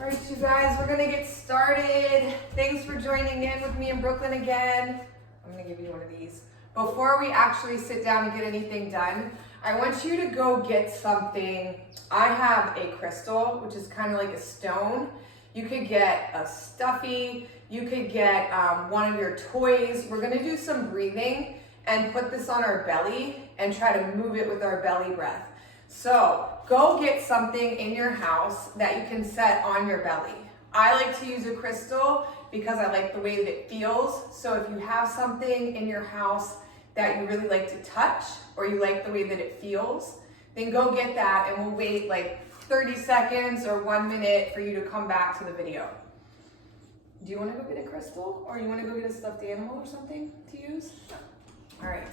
All right, you guys, we're gonna get started. Thanks for joining in with me in Brooklyn again. I'm gonna give you one of these. Before we actually sit down and get anything done, I want you to go get something. I have a crystal, which is kind of like a stone. You could get a stuffy, you could get one of your toys. We're gonna do some breathing and put this on our belly and try to move it with our belly breath. So go get something in your house that you can set on your belly. I like to use a crystal because I like the way that it feels. So if you have something in your house that you really like to touch or you like the way that it feels, then go get that and we'll wait like 30 seconds or 1 minute for you to come back to the video. Do you want to go get a crystal or you want to go get a stuffed animal or something to use? All right.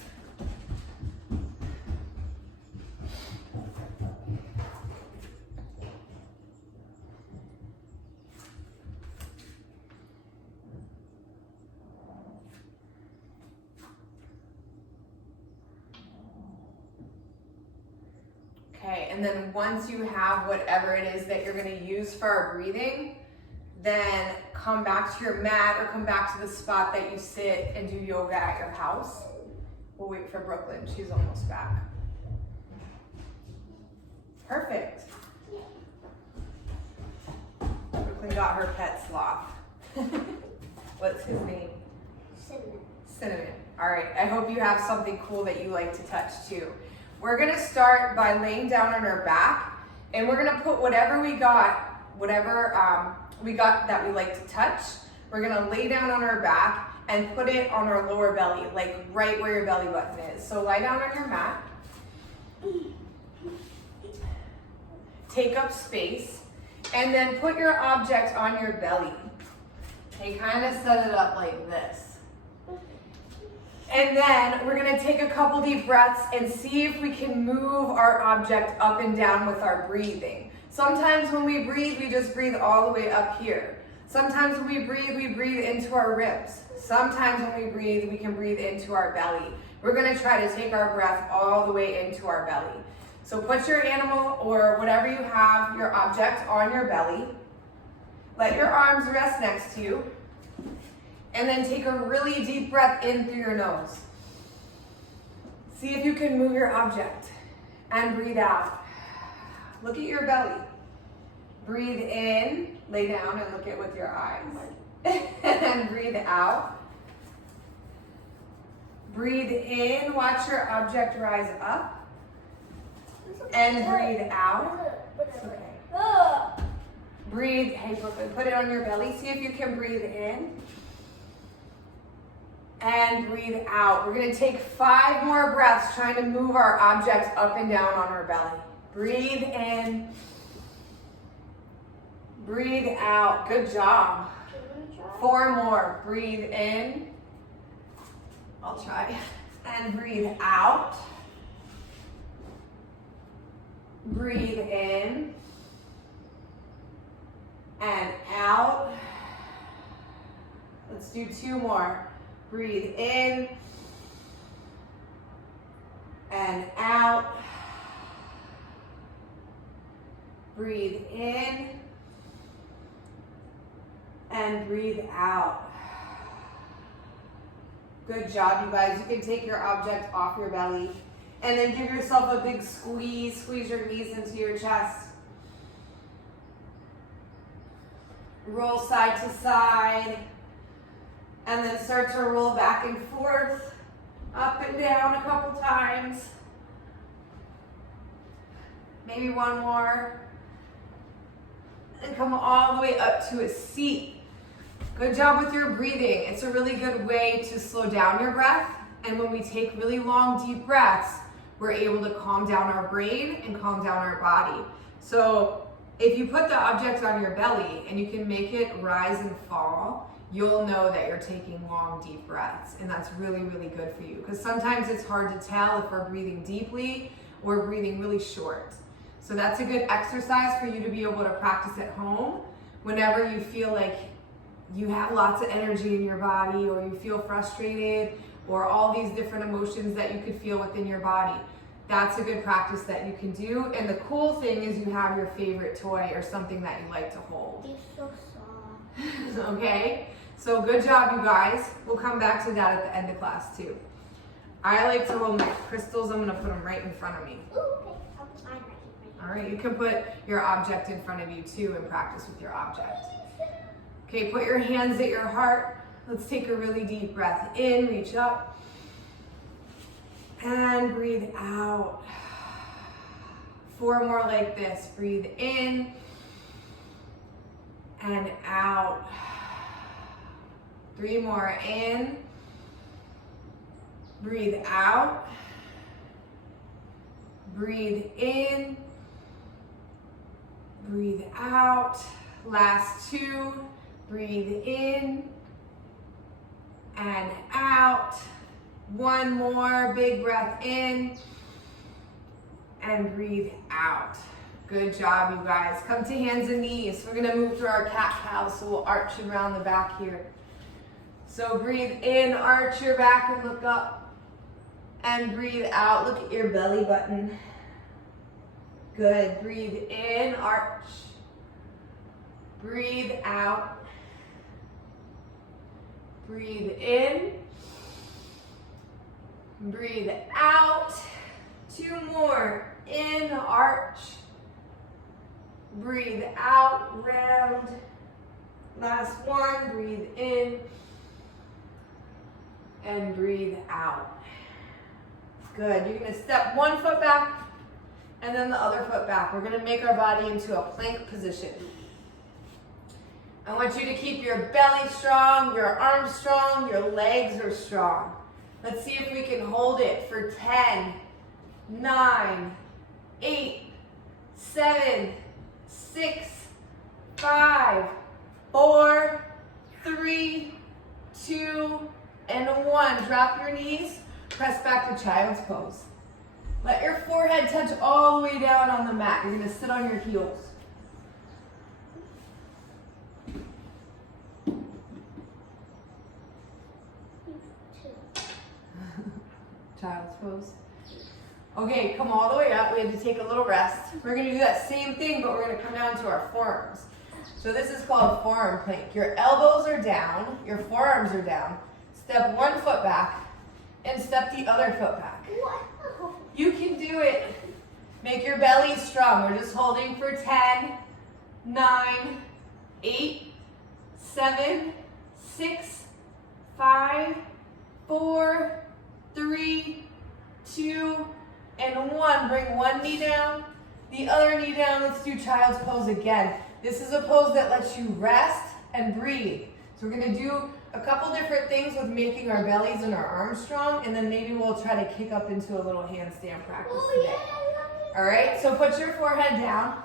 Okay, and then once you have whatever it is that you're going to use for our breathing, then come back to your mat or come back to the spot that you sit and do yoga at your house. We'll wait for Brooklyn. She's almost back. Perfect. Brooklyn got her pet sloth. What's his name? Cinnamon. Cinnamon. All right, I hope you have something cool that you like to touch too. We're gonna start by laying down on our back and we're gonna put whatever we got that we like to touch. We're gonna lay down on our back and put it on our lower belly, like right where your belly button is. So lie down on your mat. Take up space and then put your object on your belly. Okay, kind of set it up like this. And then we're gonna take a couple deep breaths and see if we can move our object up and down with our breathing. Sometimes when we breathe, we just breathe all the way up here. Sometimes when we breathe into our ribs. Sometimes when we breathe, we can breathe into our belly. We're gonna try to take our breath all the way into our belly. So put your animal or whatever you have, your object on your belly. Let your arms rest next to you. And then take a really deep breath in through your nose. See if you can move your object and breathe out. Look at your belly. Breathe in, lay down and look at it with your eyes. And breathe out. Breathe in, watch your object rise up. And breathe out. Okay. Breathe, hey Brooklyn, put it on your belly. See if you can breathe in. And breathe out. We're gonna take 5 more breaths trying to move our object up and down on our belly. Breathe in. Breathe out. Good job. 4 more. Breathe in. I'll try. And breathe out. Breathe in. And out. Let's do 2 more. Breathe in and out. Breathe in and breathe out. Good job, you guys. You can take your object off your belly and then give yourself a big squeeze. Squeeze your knees into your chest. Roll side to side. And then start to roll back and forth, up and down a couple times. Maybe 1 more. And come all the way up to a seat. Good job with your breathing. It's a really good way to slow down your breath. And when we take really long, deep breaths, we're able to calm down our brain and calm down our body. So if you put the object on your belly and you can make it rise and fall, you'll know that you're taking long, deep breaths. And that's really, really good for you. Because sometimes it's hard to tell if we're breathing deeply or breathing really short. So that's a good exercise for you to be able to practice at home whenever you feel like you have lots of energy in your body or you feel frustrated or all these different emotions that you could feel within your body. That's a good practice that you can do. And the cool thing is you have your favorite toy or something that you like to hold. They're so soft. Okay, so good job, you guys. We'll come back to that at the end of class too. I like to hold my crystals. I'm gonna put them right in front of me. Ooh, okay. I'll put mine right here. All right, you can put your object in front of you too and practice with your object. Okay, put your hands at your heart. Let's take a really deep breath in, reach up. And breathe out. 4 more like this. Breathe in and out. 3 more in. Breathe out. Breathe in. Breathe out. Last 2. Breathe in and out. 1 more big breath in and breathe out. Good job, you guys. Come to hands and knees. We're gonna move through our cat-cow, so we'll arch around the back here. So breathe in, arch your back and look up. And breathe out, look at your belly button. Good, breathe in, arch. Breathe out. Breathe in. Breathe out. 2 more. In, arch. Breathe out, round. Last 1. Breathe in. And breathe out. Good. You're going to step 1 foot back and then the other foot back. We're going to make our body into a plank position. I want you to keep your belly strong, your arms strong, your legs are strong. Let's see if we can hold it for 10, 9, 8, 7, 6, 5, 4, 3, 2, and 1. Drop your knees, press back to child's pose. Let your forehead touch all the way down on the mat. You're gonna sit on your heels. Child's pose. Okay, come all the way up. We had to take a little rest. We're gonna do that same thing, but we're gonna come down to our forearms. So this is called forearm plank. Your elbows are down, your forearms are down. Step 1 foot back and step the other foot back. You can do it. Make your belly strong. We're just holding for 10, 9, 8, 7, 6, 5, 4, 3, 2, and 1. Bring one knee down, the other knee down. Let's do child's pose again. This is a pose that lets you rest and breathe. So we're gonna do a couple different things with making our bellies and our arms strong, and then maybe we'll try to kick up into a little handstand practice today. All right, so put your forehead down.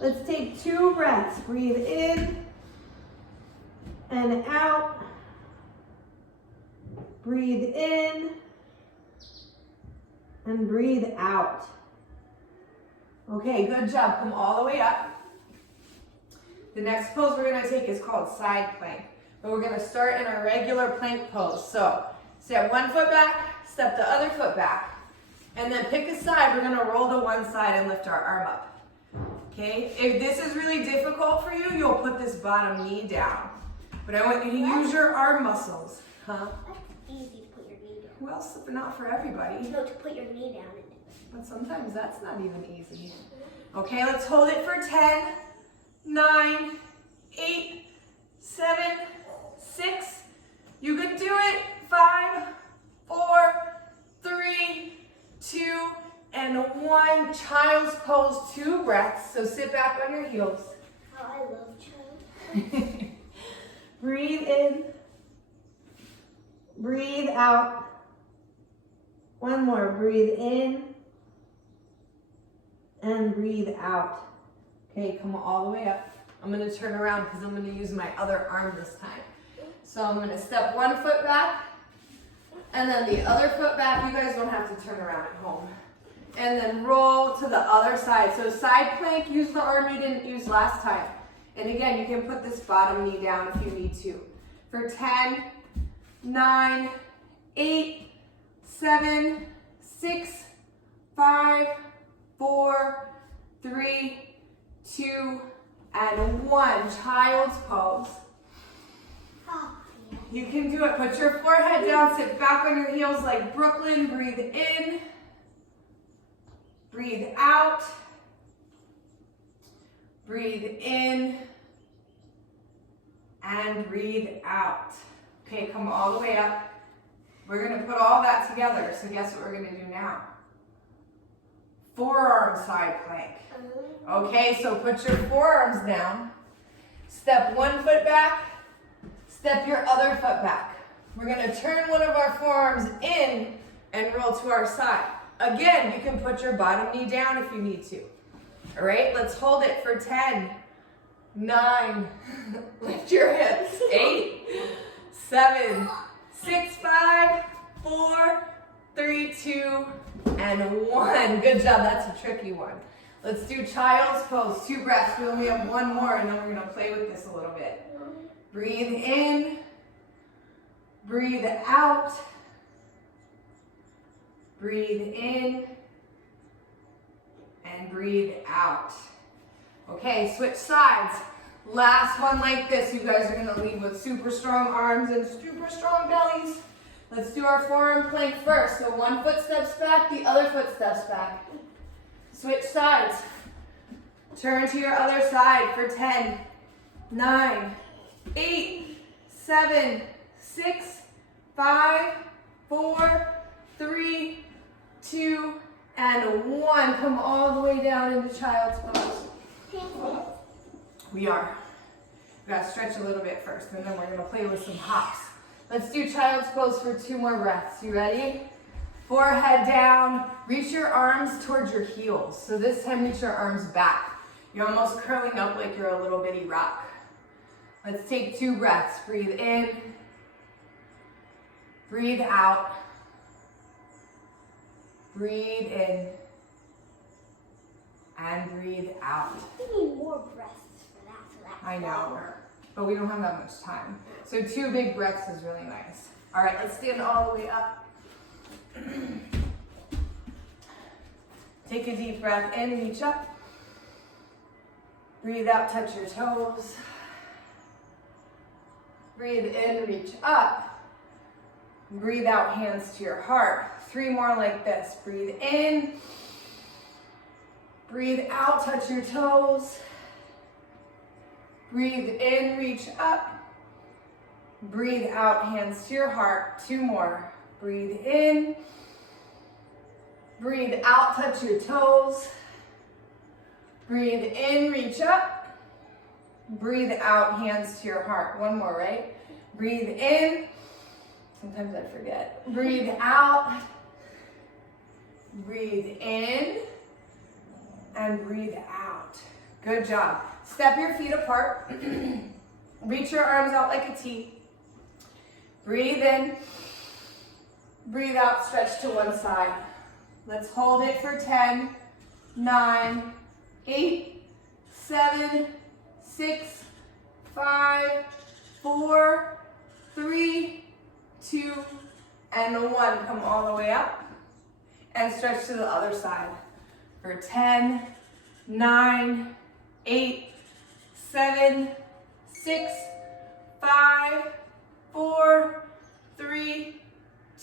Let's take 2 breaths. Breathe in and out. Breathe in and breathe out. Okay, good job. Come all the way up. The next pose we're going to take is called side plank. But we're going to start in our regular plank pose. So step 1 foot back, step the other foot back. And then pick a side. We're going to roll to one side and lift our arm up. Okay? If this is really difficult for you, you'll put this bottom knee down. But I want you to use your arm muscles. Huh? Easy to put your knee down. Well, not for everybody. No, to put your knee down. But sometimes that's not even easy. Okay, let's hold it for 10, 9, 8, 7, 6. You can do it. 5, 4, 3, 2, and 1. Child's pose, 2 breaths. So sit back on your heels. Oh, I love child. Breathe in. Breathe out. 1 more. Breathe in. And breathe out. Okay, come all the way up. I'm going to turn around because I'm going to use my other arm this time. So I'm going to step 1 foot back and then the other foot back. You guys don't have to turn around at home. And then roll to the other side. So side plank, use the arm you didn't use last time. And again, you can put this bottom knee down if you need to. For 10, 9, 8, 7, 6, 5, 4, 3, 2, and 1. Child's pose. Oh, yeah. You can do it. Put your forehead down, sit back on your heels like Brooklyn. Breathe in. Breathe out. Breathe in. And breathe out. Okay, come all the way up. We're going to put all that together. So guess what we're going to do now? Forearm side plank. Okay, so put your forearms down. Step one foot back. Step your other foot back. We're going to turn one of our forearms in and roll to our side. Again, you can put your bottom knee down if you need to. All right, let's hold it for 10, 9, lift your hips, 8, 7, 6, 5, 4, 3, 2, and 1. Good job, that's a tricky one. Let's do child's pose, 2 breaths. We only have 1 more and then we're gonna play with this a little bit. Breathe in, breathe out, breathe in, and breathe out. Okay, switch sides. Last one like this. You guys are gonna lead with super strong arms and super strong bellies. Let's do our forearm plank first. So one foot steps back, the other foot steps back. Switch sides. Turn to your other side for 10, 9, 8, 7, 6, 5, 4, 3, 2, and 1. Come all the way down into child's pose. We are. We gotta stretch a little bit first, and then we're gonna play with some hops. Let's do child's pose for 2 more breaths. You ready? Forehead down. Reach your arms towards your heels. So this time, reach your arms back. You're almost curling up like you're a little bitty rock. Let's take 2 breaths. Breathe in. Breathe out. Breathe in. And breathe out. We need more breaths for that, so that's I know, longer. but we don't have that much time. So 2 big breaths is really nice. All right, let's stand all the way up. Take a deep breath in, reach up. Breathe out, touch your toes. Breathe in, reach up. Breathe out, hands to your heart. 3 more like this. Breathe in. Breathe out, touch your toes. Breathe in, reach up. Breathe out, hands to your heart. 2 more. Breathe in. Breathe out, touch your toes. Breathe in, reach up. Breathe out, hands to your heart. 1 more, right? Breathe in. Sometimes I forget. Breathe out. Breathe in. And breathe out. Good job. Step your feet apart. Reach your arms out like a T. Breathe in. Breathe out, stretch to one side. Let's hold it for 10, 9, 8, 7, 6, 5, 4, 3, 2, and 1. Come all the way up and stretch to the other side for 10, 9, 8, 7, 6, 5, 4, 3,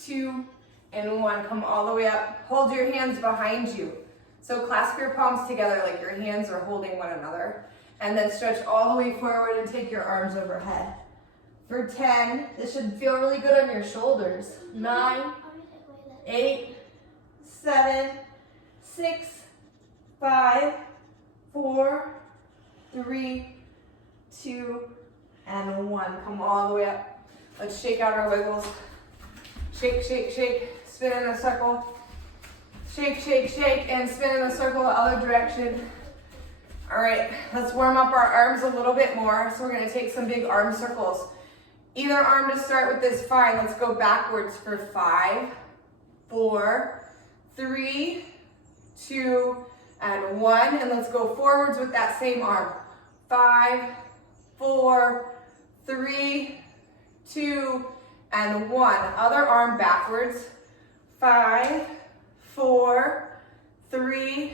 2, and 1. Come all the way up. Hold your hands behind you. So clasp your palms together like your hands are holding one another. And then stretch all the way forward and take your arms overhead. For 10, this should feel really good on your shoulders. 9, 8, 7, 6, 5, 4, 3, 2, and 1. Come all the way up. Let's shake out our wiggles. Shake, shake, shake. Spin in a circle. Shake, shake, shake, and spin in a circle the other direction. All right, let's warm up our arms a little bit more. So we're gonna take some big arm circles. Either arm to start with is fine. Let's go backwards for 5, 4, 3, 2, and 1. And let's go forwards with that same arm. 5, 4, 3, 2, and 1. Other arm backwards. 5, 4, 3,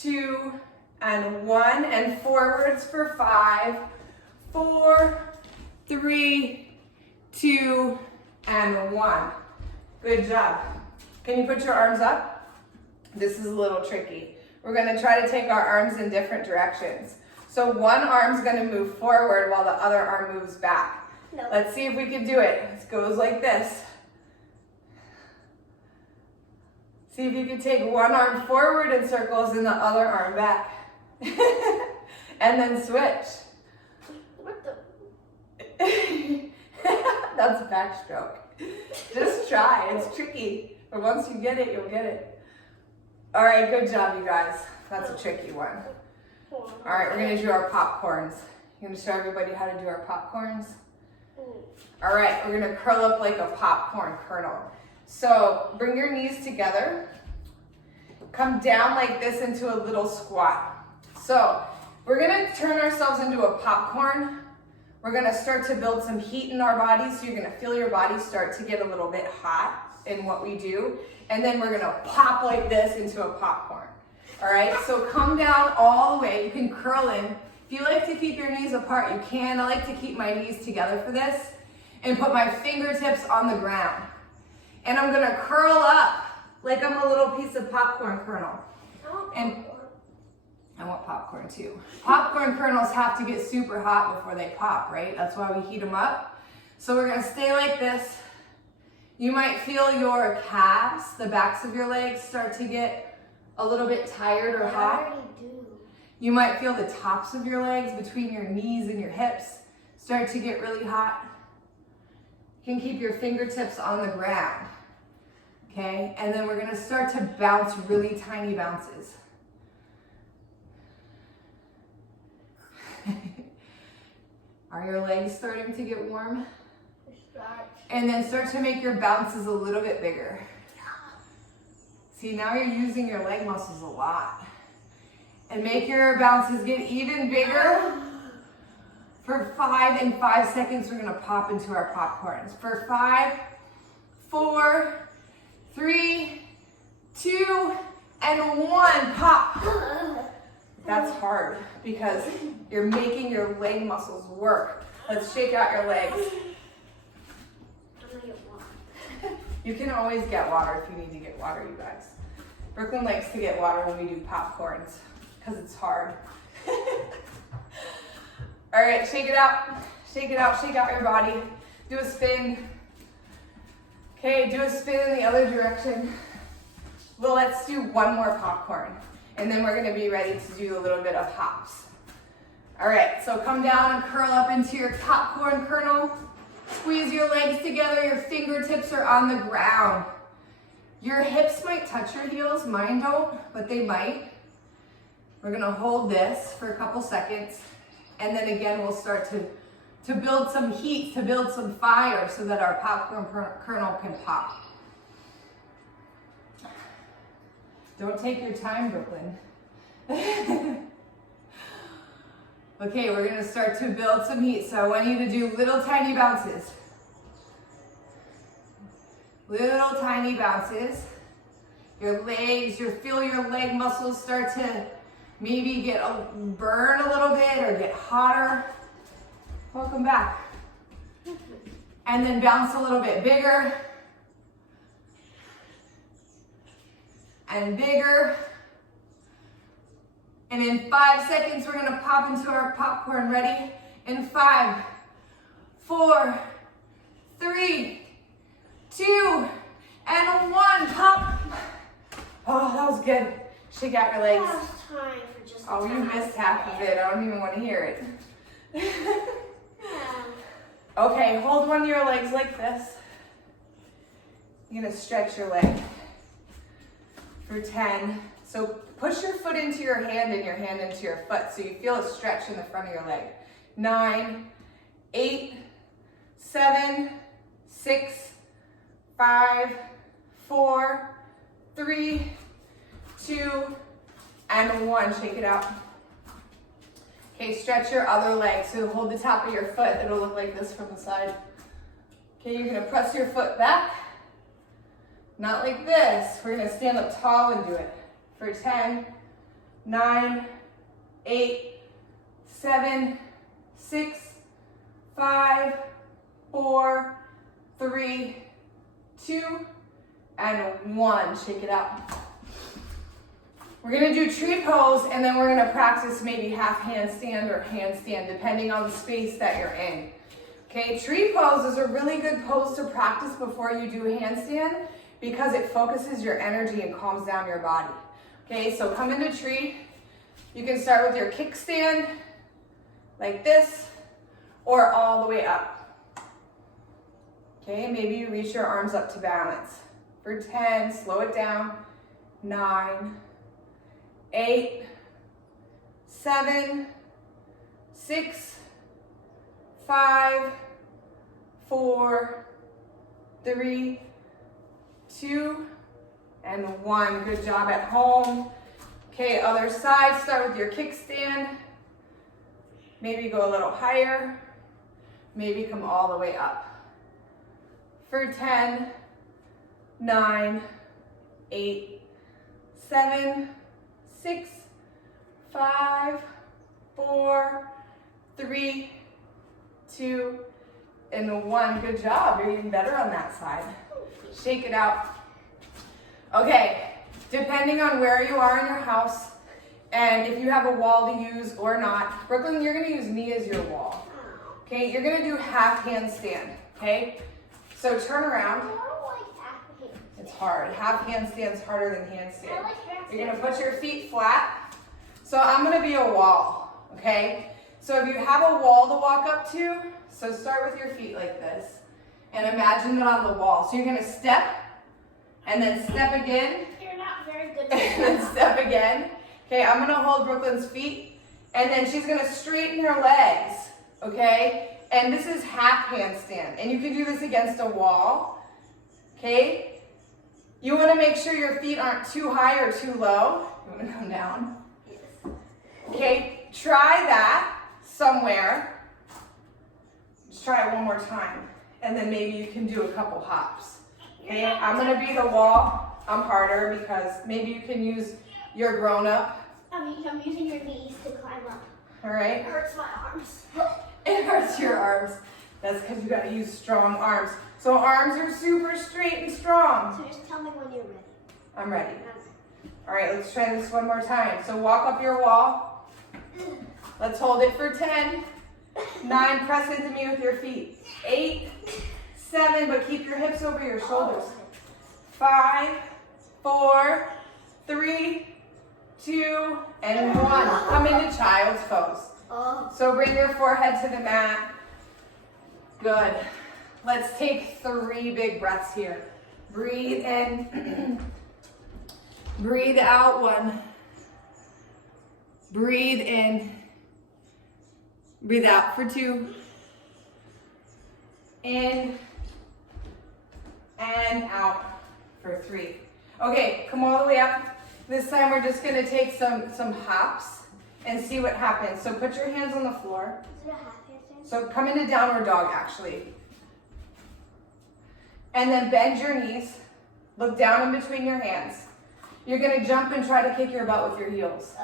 2, and 1. And forwards for 5, 4, 3, 2, and 1. Good job. Can you put your arms up? This is a little tricky. We're gonna try to take our arms in different directions. So one arm's gonna move forward while the other arm moves back. No. Let's see if we can do it. It goes like this. See if you can take one arm forward in circles and the other arm back. And then switch. What the? That's backstroke. Just try, it's tricky. But once you get it, you'll get it. All right, good job, you guys. That's a tricky one. All right, we're gonna do our popcorns. You gonna show everybody how to do our popcorns? All right, we're gonna curl up like a popcorn kernel. So bring your knees together. Come down like this into a little squat. So we're gonna turn ourselves into a popcorn. We're gonna start to build some heat in our bodies. So you're gonna feel your body start to get a little bit hot in what we do. And then we're gonna pop like this into a popcorn. All right, so come down all the way. You can curl in. If you like to keep your knees apart, you can. I like to keep my knees together for this and put my fingertips on the ground. And I'm gonna curl up like I'm a little piece of popcorn kernel. And I want popcorn too. Popcorn kernels have to get super hot before they pop, right? That's why we heat them up. So we're gonna stay like this. You might feel your calves, the backs of your legs, start to get a little bit tired or hot. I already do. You might feel the tops of your legs between your knees and your hips start to get really hot. You can keep your fingertips on the ground, okay? And then we're gonna start to bounce really tiny bounces. Are your legs starting to get warm? And then start to make your bounces a little bit bigger. See, now you're using your leg muscles a lot. And make your bounces get even bigger. For 5 and 5 seconds, we're gonna pop into our popcorns. For 5, 4, 3, 2, and 1, pop. That's hard because you're making your leg muscles work. Let's shake out your legs. I'm gonna get water. You can always get water if you need to get water, you guys. Brooklyn likes to get water when we do popcorns because it's hard. All right, shake it out. Shake it out, shake out your body. Do a spin. Okay, do a spin in the other direction. Well, let's do one more popcorn. And then we're gonna be ready to do a little bit of hops. All right, so come down and curl up into your popcorn kernel. Squeeze your legs together, your fingertips are on the ground. Your hips might touch your heels, mine don't, but they might. We're gonna hold this for a couple seconds, and then again, we'll start to build some heat, to build some fire so that our popcorn kernel can pop. Don't take your time, Brooklyn. Okay, we're gonna start to build some heat. So I want you to do little tiny bounces. Little tiny bounces. Your legs, feel your leg muscles start to maybe burn a little bit or get hotter. Welcome back. And then bounce a little bit bigger. And bigger. And in 5 seconds, we're gonna pop into our popcorn. Ready? In 5, 4, 3, 2, and 1. Pop. Oh, that was good. Shake out your legs. Time for just Oh, you missed half of it. I don't even want to hear it. Okay, hold one of your legs like this. You're gonna stretch your leg for 10. So push your foot into your hand and your hand into your foot so you feel a stretch in the front of your leg. 9, 8, 7, 6, 5, 4, 3, 2, and 1. Shake it out. Okay, stretch your other leg. So hold the top of your foot. It'll look like this from the side. Okay, you're gonna press your foot back. Not like this. We're gonna stand up tall and do it. For 10, 9, 8, 7, 6, 5, 4, 3, 2, and 1. Shake it out. We're gonna do tree pose, and then we're gonna practice maybe half handstand or handstand, depending on the space that you're in. Okay, tree pose is a really good pose to practice before you do handstand because it focuses your energy and calms down your body. Okay, so come into tree. You can start with your kickstand, like this, or all the way up. Okay, maybe you reach your arms up to balance. For 10, slow it down. 9, 8, 7, 6, 5, 4, 3, 2, and 1. Good job at home. Okay, other side, start with your kickstand. Maybe go a little higher. Maybe come all the way up. For 10, 9, 8, 7, 6, 5, 4, 3, 2, and 1. Good job. You're getting better on that side. Shake it out. Okay, depending on where you are in your house and if you have a wall to use or not, Brooklyn, you're gonna use me as your wall. Okay, you're gonna do half handstand, okay? So turn around. I don't like half handstand. It's hard. Half handstand's harder than handstand. I like handstand. You're gonna put your feet flat. So I'm gonna be a wall, okay? So if you have a wall to walk up to, so start with your feet like this and imagine it on the wall. So you're gonna step and then step again You're not very good and then step again. Okay, I'm gonna hold Brooklyn's feet and then she's gonna straighten her legs, okay? And this is half handstand and you can do this against a wall, okay? You wanna make sure your feet aren't too high or too low. You wanna come down? Okay, try that somewhere. Just try it one more time. And then maybe you can do a couple hops. Okay, I'm gonna be the wall. I'm harder because maybe you can use your grown up. I'm using your knees to climb up. All right, It hurts my arms. it hurts your arms. That's because you gotta use strong arms. So arms are super straight and strong. So just tell me when you're ready. I'm ready. All right, let's try this one more time. So walk up your wall. Let's hold it for 10. 9, press into me with your feet. 8, 7, but keep your hips over your shoulders. 5, 4, 3, 2, and 1. Come into child's pose. Oh. So bring your forehead to the mat. Good. Let's take 3 big breaths here. Breathe in. Breathe out. 1. Breathe in. Breathe out for 2. In and out for 3. Okay, come all the way up. This time we're just gonna take some hops and see what happens. So put your hands on the floor. Is it a half handstand? So come into downward dog actually. And then bend your knees. Look down in between your hands. You're gonna jump and try to kick your butt with your heels.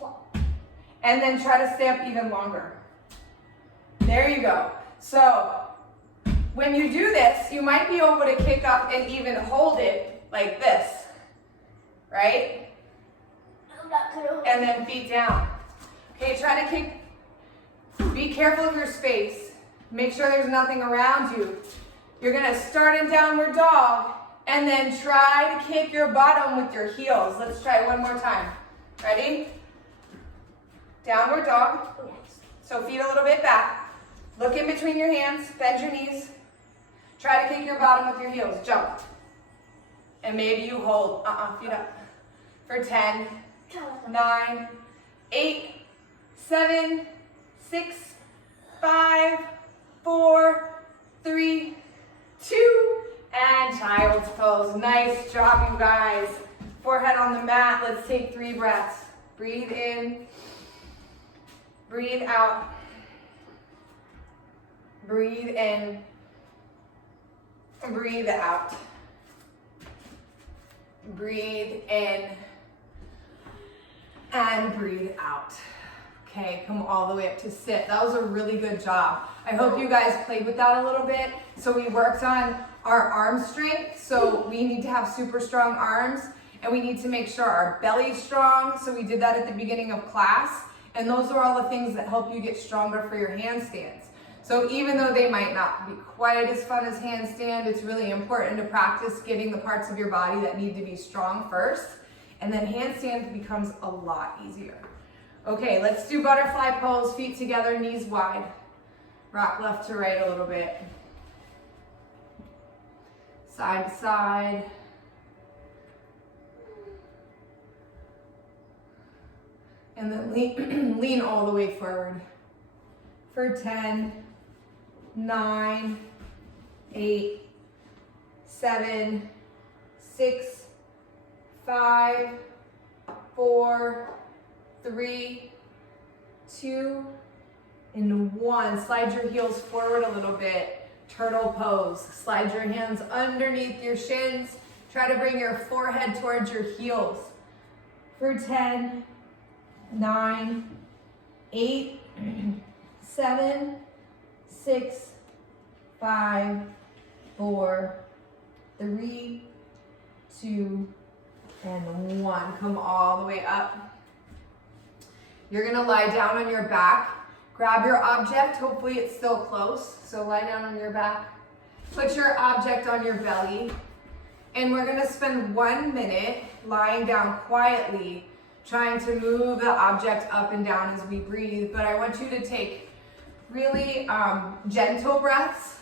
Well, And then try to stay up even longer. There you go. So when you do this, you might be able to kick up and even hold it like this, right? I'm not gonna. And then feet down. Okay, try to kick. Be careful of your space. Make sure there's nothing around you. You're gonna start in downward dog and then try to kick your bottom with your heels. Let's try it one more time. Ready? Downward dog. So feet a little bit back. Look in between your hands, bend your knees. Try to kick your bottom with your heels, jump. And maybe you hold, feet up. For 10, 9, 8, 7, 6, 5, 4, 3, 2, and child's pose. Nice job, you guys. Forehead on the mat. Let's take 3 breaths. Breathe in. Breathe out. Breathe in. Breathe out. Breathe in and breathe out. Okay, come all the way up to sit. That was a really good job. I hope you guys played with that a little bit. So we worked on our arm strength. So we need to have super strong arms, and we need to make sure our belly's strong. So we did that at the beginning of class. And those are all the things that help you get stronger for your handstands. So even though they might not be quite as fun as handstand, it's really important to practice getting the parts of your body that need to be strong first. And then handstand becomes a lot easier. Okay, let's do butterfly pose, feet together, knees wide. Rock left to right a little bit. Side to side. And then lean all the way forward. For 10, 9, 8, 7, 6, 5, 4, 3, 2, and 1. Slide your heels forward a little bit. Turtle pose. Slide your hands underneath your shins. Try to bring your forehead towards your heels. For 10, 9, 8, 7, 6, 5, 4, 3, 2, and 1. Come all the way up. You're gonna lie down on your back. Grab your object, hopefully it's still close. So lie down on your back. Put your object on your belly. And we're gonna spend 1 minute lying down quietly, trying to move the object up and down as we breathe. But I want you to take really gentle breaths,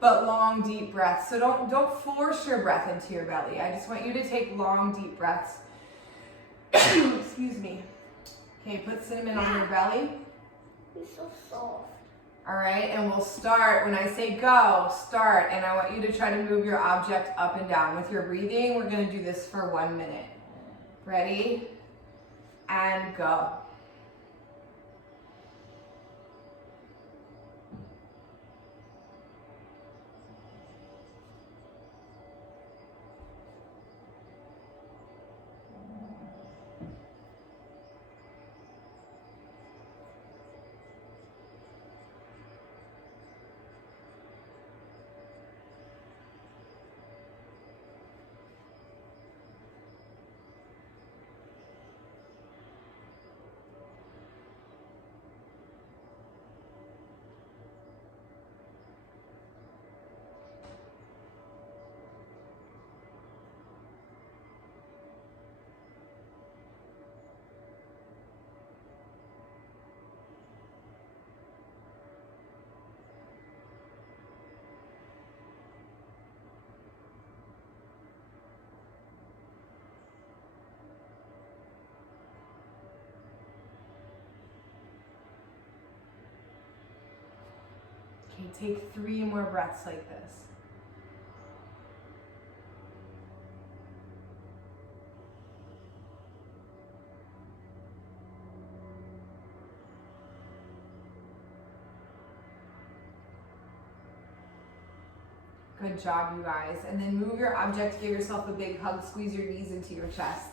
but long, deep breaths. So don't force your breath into your belly. I just want you to take long, deep breaths. Excuse me. Okay, put cinnamon on your belly. You're so soft. All right, and we'll start. When I say go, start. And I want you to try to move your object up and down with your breathing. We're gonna do this for 1 minute. Ready? And go. Okay, take 3 more breaths like this. Good job, you guys. And then move your object, give yourself a big hug, squeeze your knees into your chest.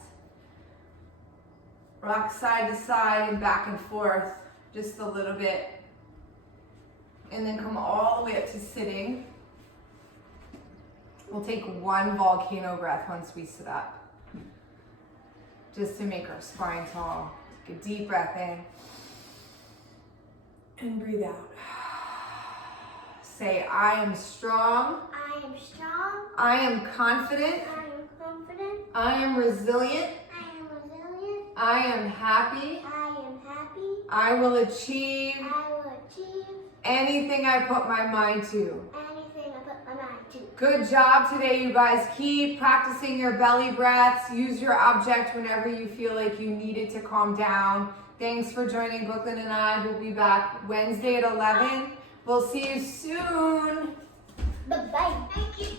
Rock side to side and back and forth, just a little bit. And then come all the way up to sitting. We'll take 1 volcano breath once we sit up, just to make our spine tall. Take a deep breath in and breathe out. Say, I am strong. I am strong. I am confident. I am confident. I am resilient. I am resilient. I am happy. I am happy. I will achieve I will achieve anything I put my mind to. anything I put my mind to. Good job today, you guys. Keep practicing your belly breaths. Use your object whenever you feel like you need it to calm down. Thanks for joining Brooklyn and I. We'll be back Wednesday at 11. We'll see you soon. Bye-bye. Thank you.